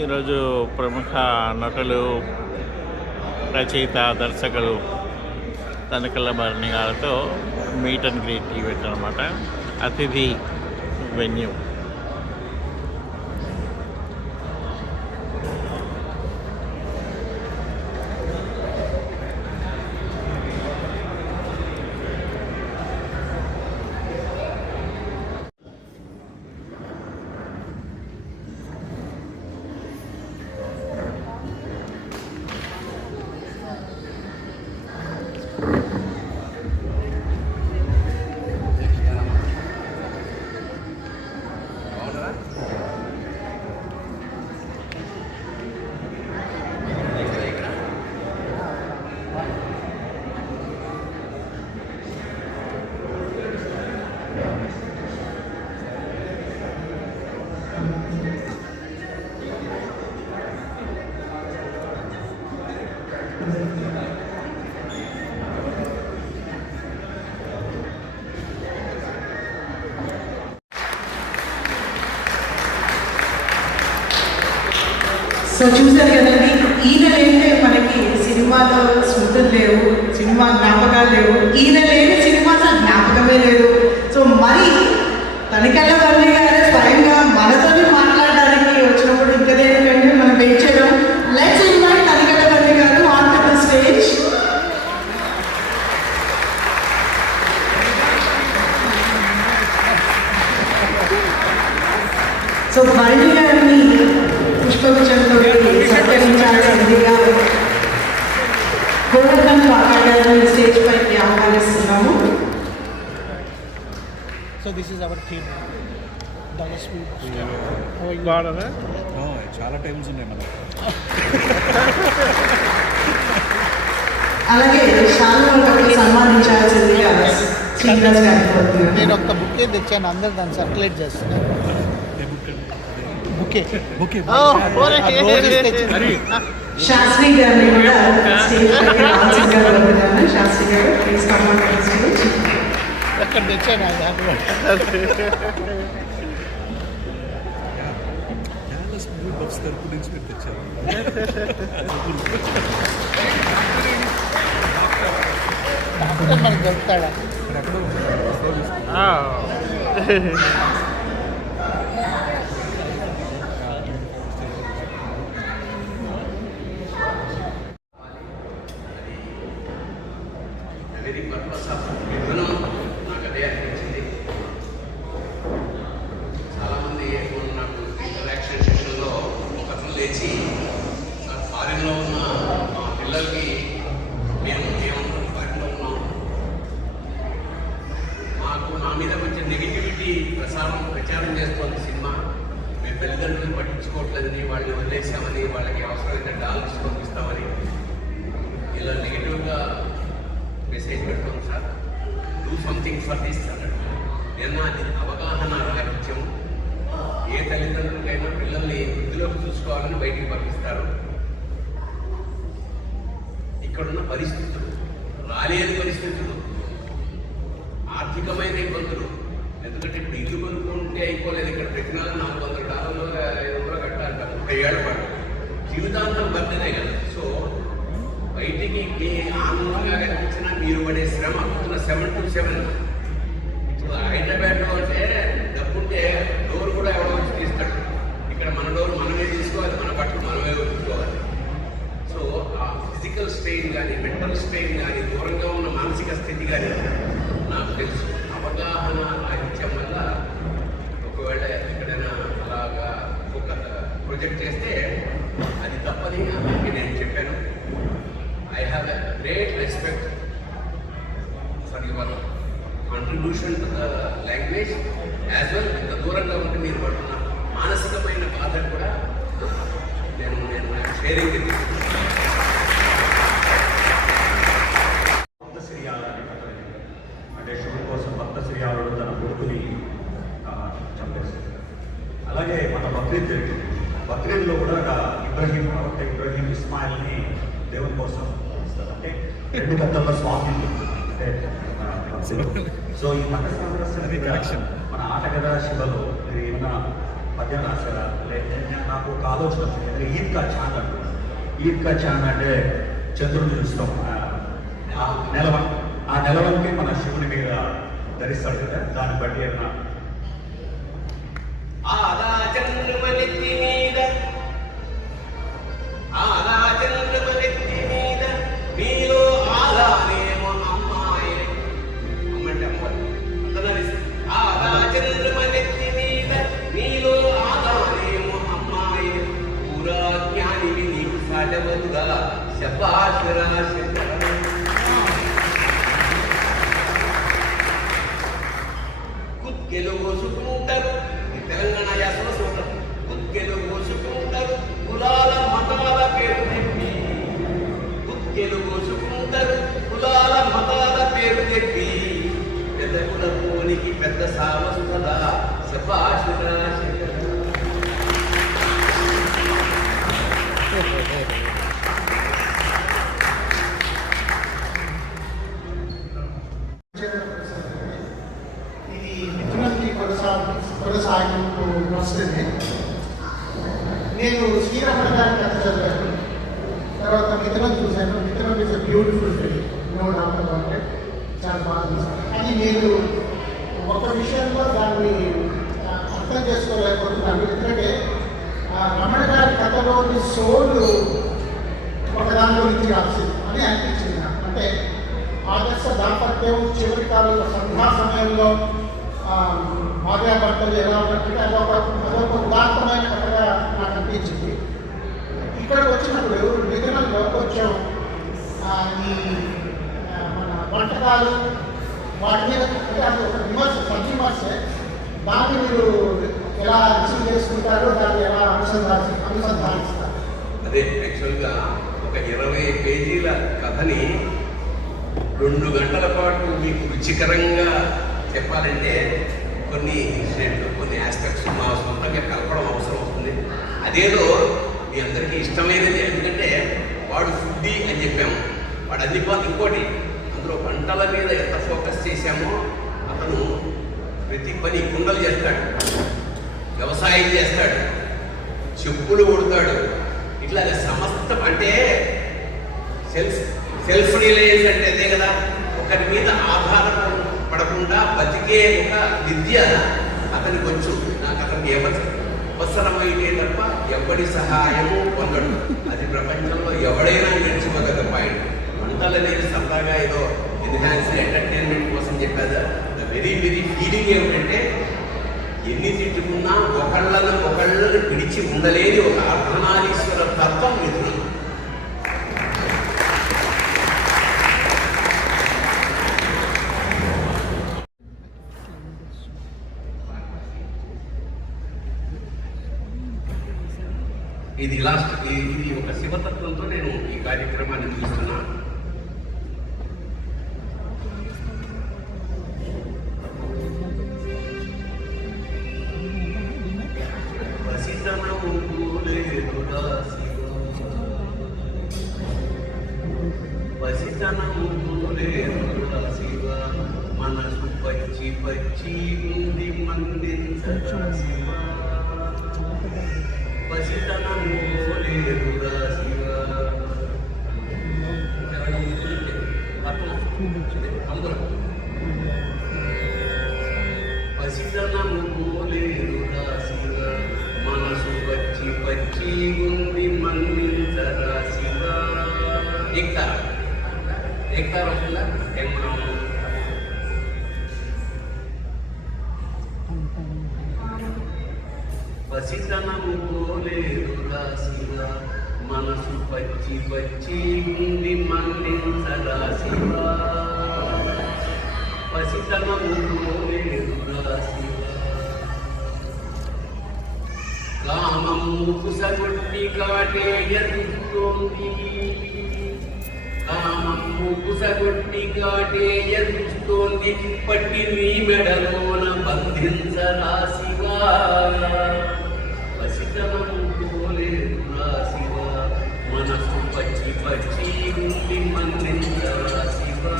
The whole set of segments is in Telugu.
ఈరోజు ప్రముఖ నటులు రచయిత దర్శకులు తనకల్ల భరణి గారితో మీట్ అండ్ గ్రీట్ ఈవెంట్ అనమాట అతిథి వెన్యూ. సో చూసారు కదండి ఈయన లేదే మనకి సినిమాలో స్మృతులు లేవు సినిమా జ్ఞాపకాలు లేవు ఈయన లేని సినిమా జ్ఞాపకమే లేదు. సో మరి తనకెళ్ళ వల్లి స్వయంగా మనతో మాట్లాడడానికి వచ్చినప్పుడు ఇంకా దేనికంటే మనం వెయిట్ చేయడం let's invite Tanikella Valli garu on to the stage so Valli గారిని పుష్పగుచ్చంతో సత్కరించాల్సిందిగా గోవర్ధన్ పాకా గారిని స్టేజ్ పైకి ఆహ్వానిస్తున్నాము So this is our team. Dollar Speed. బాగుందా ఆ, చాలా టైమ్స్ ఉన్నాయి అలాగే సన్మానించాల్సిందిగా కోరుతున్నాను. నేను ఒక బుకే తెచ్చాను అందరు దాన్ని సర్క్యులేట్ చేస్తున్నారు. బుకే ఓకే శాస్త్రి గారిని కూడా స్టేజ్ పైకి రావాల్సిందిగా కోరుతున్నాను. శాస్త్రి గారు ప్లీజ్ కమ్ ఆన్ అక్కడ తెచ్చాను డాక్టర్ మనకు దొరుకుతాడా? ఇక్కడ ఎక్కడో వెరీ మెసేజ్ పెడతాం sir. Do something for this అన్నాడు నిన్న అది అవగాహన రాహిత్యం ఏ తల్లిదండ్రులకైనా పిల్లల్ని వృద్ధిలోకి చూసుకోవాలని బయటికి పంపిస్తారు. ఇక్కడున్న పరిస్థితులు రాలేని పరిస్థితులు ఆర్థికమైన ఇబ్బందులు. ఎందుకంటే ఇప్పుడు ఇల్లు కొనుక్కుంటే అయిపోలేదు ఇక్కడ ప్రతి నెల నాలుగు వందల డాలర్లు ఐదు వందలు కట్టాలి ముప్పై ఏళ్ళ పాటు. జీవితాంతం బర్త్డే కదా. సో బయటికి ఆన్లైన్ మీరు పడే శ్రమ పొద్దున సెవెన్ టు సెవెన్ ఇప్పుడు హైదరాబాద్లో అంటే డబ్బుంటే డోర్ కూడా ఎవరో వచ్చి తీస్తాడు. ఇక్కడ మన డోర్ మనమే తీసుకోవాలి మన బట్టలు మనమే ఉంచుకోవాలి సో ఆ ఫిజికల్ స్ట్రెయిన్ కానీ మెంటల్ స్ట్రెయిన్ కానీ దూరంగా ఉన్న మానసిక స్థితి కానీ నాకు తెలుసు. అవగాహన రాహిత్యం వల్ల ఒకవేళ ఎక్కడైనా అలాగా ఒక ప్రొజెక్ట్ చేస్తే అది తప్పని నేను చెప్పాను. I have a great contribution language as well ఇంత దూరంగా ఉంటే మీరు పడుతున్న మానసికమైన బాధ కూడా నేను నేను షేరింగ్ భక్త శ్రీయాలు అంటే శివుడి కోసం భక్త శ్రీయాలుడు తన కొడుకుని ఆ, అలాగే మన బక్రీద్ జరిగింది బక్రీద్లో కూడా ఒక ఇబ్రహీం ప్రవక్త ఇబ్రహీం ఇస్మాయిల్ని దేవుని కోసం అంటే రెండు కథల్లో స్వామి ఆ. సో ఈ అది మీద correction. మన ఆటగద శివలో మీరు ఏమైనా పద్యం రాశారా? లేదా నాకు ఒక ఆలోచన వచ్చింది. అంటే ఈద్ చాంద్ అంటున్నాను ఈద్ కా చాంద్ అంటే చంద్రుడిని చూస్తాం. ఆ, ఆ నెలవ ఆ నెలవంకి మన శివుని మీద ధరిస్తాడు కదా. దాన్ని బట్టి ఏమన్నా ఆదా చంద్రమనెత్తి మీద పెద్ద కులపోనికి పెద్ద సావసుకల శబాషురా శంకర ఇది మిథునంకి కొనసాగి కొనసాగింపు వస్తుంది నేను శ్రీరమణ గారి కథ చదివాను తర్వాత మిథునం చూశాను Mithunam is beautiful film no doubt about it చాలా బాగా చూసాను కానీ నేను ఒక విషయంలో దాన్ని అర్థం చేసుకోలేకపోతున్నాను. ఎందుకంటే రమణ గారి కథలోని సోల్ ఒక దాని గురించి రాసింది. అని అనిపించింది అంటే ఆదర్శ దాంపత్యం చివరి కాలంలో సంధ్యా సమయంలో ఆ, భార్యాభర్తలు ఎలా ఉన్నట్టు అదొక అదొక ఉదాత్తమైన కథగా నాకు అనిపించింది. ఇక్కడికి వచ్చినప్పుడు నిధులలో కొంచెం ఈ మన వంటకాలు వాటి మీద విమర్శ అది విమర్శ. దాన్ని మీరు ఎలా రిసీవ్ చేసుకుంటారో దాన్ని ఎలా అనుసంధాని అనుసంధానిస్తారు? అదే యాక్చువల్గా ఒక ఇరవై పేజీల కథని రెండు గంటల పాటు మీకు రుచికరంగా చెప్పాలంటే కొన్ని ఇన్సిడెంట్లు కొన్ని ఆస్పెక్ట్స్ మా సొంతంగా కలపడం అవసరం అవుతుంది. అదేదో మీ అందరికీ ఇష్టమైనది. ఎందుకంటే వాడు ఫుడ్డీ అని చెప్పాము. వాడు అన్ని ఇంకోటి అందులో వంటల మీద ఎంత ఫోకస్ చేశామో అతను ప్రతి పని కుండలు చేస్తాడు. వ్యవసాయం చేస్తాడు. చెప్పులు కొడతాడు. ఇట్లా సమస్తం అంటే సెల్ఫ్ సెల్ఫ్ రిలయన్స్ అంటే అదే కదా. ఒకరి మీద ఆధారపడకుండా బతికే ఒక విద్య అతనికి వచ్చు. నాకు అతనికి ఎవరి అవసరమైతే తప్ప ఎవడి సహాయము పొందడు. అది ప్రపంచంలో ఎవడైనా నేర్చుకోగల పాయింట్. వంటలు అనేది సరదాగా ఏదో ఎన్హాన్స్ ఎంటర్టైన్మెంట్ కోసం చెప్పేదా ద వెరీ వెరీ ఫీలింగ్ ఏమిటంటే ఎన్ని తిట్టుకున్నా ఒకళ్ళను ఒకళ్ళను పిడిచి ఉండలేని ఒక అర్ధనారీశ్వర తత్వం ఇది ఇది లాస్ట్ శివ మనసు పచ్చి పచ్చి ఉంది మందించరా శివ? పసితనము లేదురా శివ పసితనము లేదురా శివ మనసు పచ్చి పచ్చి ఉంది మందించరా శివ ఇక్కడ एकता रसला एक नाम పసితనము పోలేదురా శివ మనసు పచ్చి పచ్చి ఉంది మన్నించరా శివ పసితనము పోలేదురా శివ కామము కుసగొట్టి కాటే ఎదుస్తోంది కామము కుసగొట్టి కాటే ఎదుస్తోంది పట్టి నీ మెడలోన బంధించరాశివా శివా పసితనము రాశివా మనసు పచ్చి పచ్చి ఉంది మందించరాశివా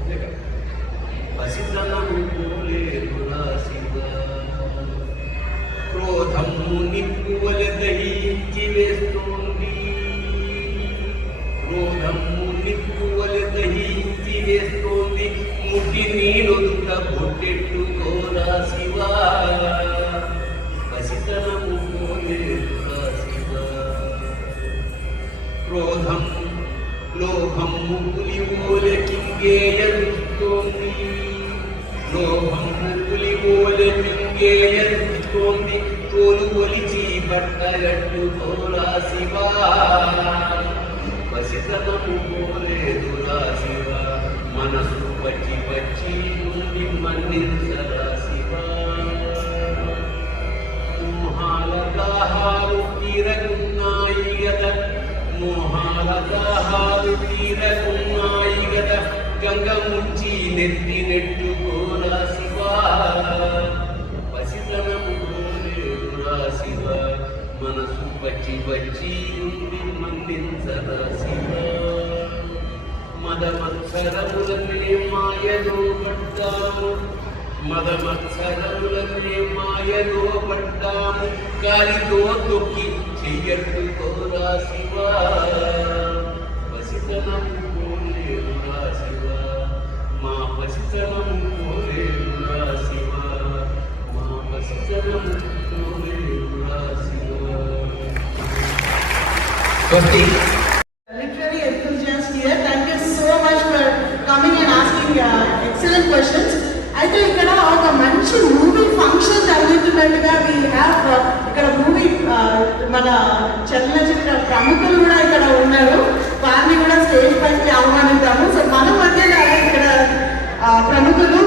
శివా పసితనము రాశివా క్రోధము నిప్పువల పెట్టుకోరా శివా పసితనము పోలేదురా శివా క్రోధం లోభం ముగ్గులి ఓల లోభం ముగ్గులి ఓల తోలు ఒలిచి బట్టగట్టు కోరా శివా పసితనము గద గంగ ముంచి నెత్తి నెట్టుకోరా శివా పసితనము కోరేరురా శివ మనసు వచ్చి వచ్చి ఉంది మన్నించరా శివ మదమత్సరములనే మాయలో పడ్డాము మదమత్సరములనే మాయలో పడ్డాము గాలితో తొక్కి చెయ్యట్టుకోరా శివా. పసితనము పోలేరురా శివ. మా పసితనము పోలేరురా శివ. మా పసితనము పోలేరురా శివ జరుగుతున్నట్టుగా వీ హ్యావ్ ఇక్కడ మూవీ uh, మన చలనచిత్ర ప్రముఖులు కూడా ఇక్కడ ఉన్నారు. వారిని కూడా స్టేజ్ పైకి ఆహ్వానిద్దాము. సో మన మధ్యలో ఇక్కడ ప్రముఖులు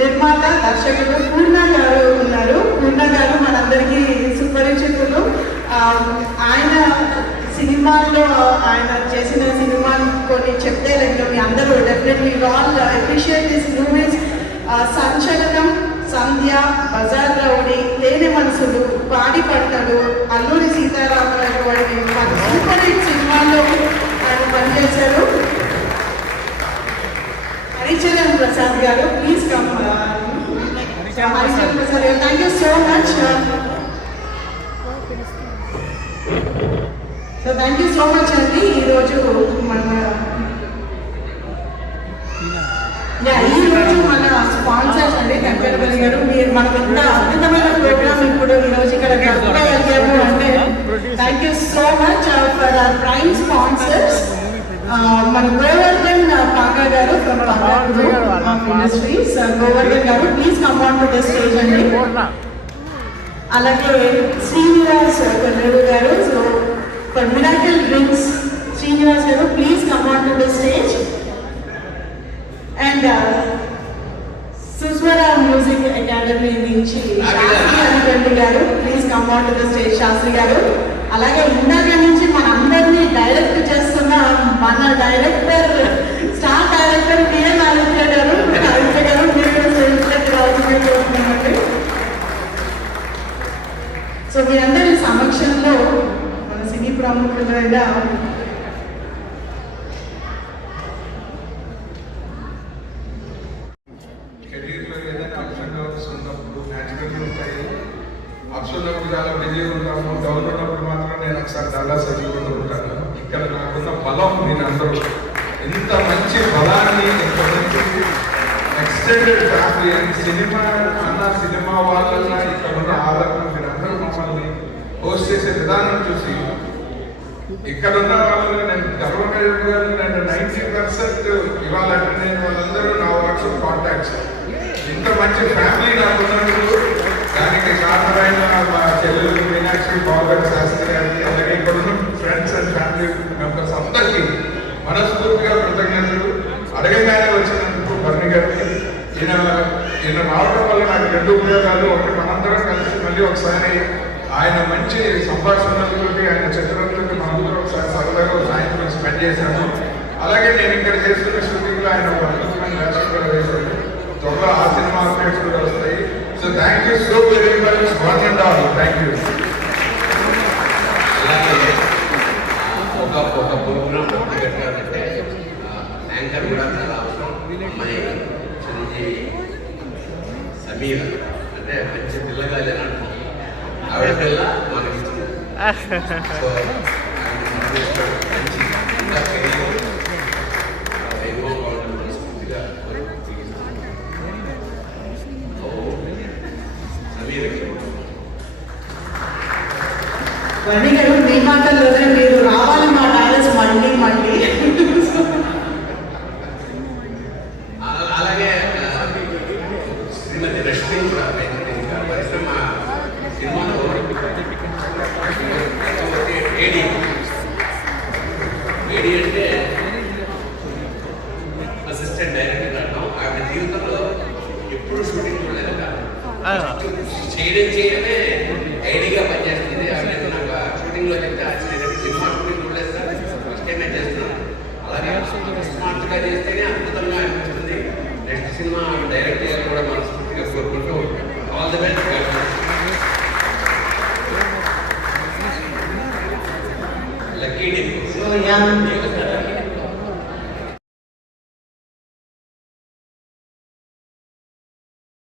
నిర్మాత దర్శకుడు పూర్ణ గారు ఉన్నారు. పూర్ణ గారు మనందరికీ సుపరిచితులు. ఆయన సినిమాల్లో ఆయన చేసిన సినిమా కొన్ని చెప్తే లేదు మీ అందరూ definitely all appreciate this movies సంచలనం సంధ్య బజార్ రౌడి తేనె మనసులు పాడి పంటలు అల్లూరి సీతారామరాజు వంటి సూపర్ హిట్ సినిమాల్లో ఆయన పనిచేశారు. Haricharan Prasad garu please come uh, Haricharan Prasad garu. Thank you so much so thank you so much అండి. ఈరోజు మనం యా, ఈ రోజు మన స్పాన్సర్స్ అండి కంపెనీ గారు మీరు మనకు ఇంత అద్భుతమైన ప్రోగ్రామ్ ఇప్పుడు ఈ రోజు ఇక్కడ జరుపుకోగలిగాము అంటే thank you so for our prime sponsors మన Govardhan Paga garu from industries Govardhan garu please come on to the stage అండి. అలాగే Srinivas Kalluru garu so for miracle drinks Srinivas garu please come on to the stage and Susvara music academy నుంచి Shastri అనుకండి garu please come on to the stage Shastri garu. అలాగే ఇందాక నుంచి మనందరినీ డైరెక్ట్ చేస్తున్న మన director star director PN Aditya garu Aditya garu so మీరందరి సమక్షంలో మన సినీ ప్రముఖులైన కెరీర్లో ఏదైనా అప్స్ డౌన్స్ ఉన్నప్పుడు న్యాచురల్గా ఉంటాయి. ఉన్నప్పుడు చాలా బిజీ ఉంటాము డౌన్ ఉన్నప్పుడు నేను ఒకసారి చాలా సజీవంగా ఉంటాను ఇక్కడ నాకున్న బలం నేను అందరూ ఎంత మంచి బలాన్ని ఇంత మంచి ఎక్స్టెండెడ్ ఫ్యామిలీ సినిమా అన్న సినిమా వాళ్ళ ఇక్కడ ఉన్న ఆదరణ మీరు అందరూ మమ్మల్ని హోస్ట్ చేసే విధానం చూసి ఇక్కడ ఉన్న వాళ్ళు నేను గర్వంగా చెప్పగలను నైన్టీ పర్సెంట్ ఇవాళ అటెండ్ అయిన వాళ్ళందరూ నా వాట్సాప్ కాంటాక్ట్స్. ఇంత మంచి ఫ్యామిలీ నాకు దానికి కారణమైన మా చెల్లెలు మీనాక్షి బాబర్ గారికి అలాగే ఇక్కడ ఉన్న ఫ్రెండ్స్ అండ్ ఫ్యామిలీ మెంబర్స్ అందరికీ మనస్ఫూర్తిగా కృతజ్ఞతలు అడగగానే వచ్చినందుకు బర్ని గారికి ఈయన ఈయన రావడం వల్ల నాకు రెండు ఉపయోగాలు ఒకటి మనందరం కలిసి మళ్ళీ ఒకసారి ఆయన మంచి సంభాషణలతోటి ఆయన చిత్రంతో మనందరం ఒకసారి సరదాగా సాయంత్రం స్పెండ్ చేశాను అలాగే నేను ఇక్కడ చేస్తున్న షూటింగ్లో ఆయన ఒక అద్భుతమైన వేషం కూడా వేశాను త్వరలో ఆ సినిమా అప్డేట్స్ కూడా వస్తాయి. So thank you so very much one and all thank you ఒక ఒక ప్రోగ్రామ్ పెట్టాలంటే యాంకర్ కూడా అమ్మాయి చిరంజీవి సమీర అంటే మంచి పిల్లగాలి అంటాం ఆవిడ పిల్ల మనకి ఇస్తుంది సో మంచి ఇంకా కెరీర్ వైభవంగా ఉండాలని మనస్ఫూర్తిగా సో సమీరకి వని గారు మీ మాటల్లోనే మీరు రావాలి మా డాలస్ మళ్ళీ మళ్ళీ అలా- అలాగే ఆ, శ్రీమతి రష్మి కూడా ప్రయత్నం ఇంకా పరిశ్రమ సినిమాలో ఏడి ఏడి అంటే అసిస్టెంట్ డైరెక్టర్ అంటాం ఆవిడ జీవితంలో ఎప్పుడు షూటింగ్ చూడలేదు చేయడం చేయడమే ఐడిగా పనిచేస్తుంది. ఆవిడ నాకు ఆ షూటింగ్లో చెప్తే ఆశ్చర్యం సినిమా షూటింగ్ చూడలేదు సార్. ఫస్ట్ టైం నేను చేస్తున్నాను. అలాగే స్మార్ట్గా చేస్తేనే అద్భుతంగా అనిపిస్తుంది. నెక్స్ట్ సినిమా డైరెక్ట్ చేయాలని కూడా మనస్ఫూర్తిగా కోరుకుంటూ all the best lucky so yeah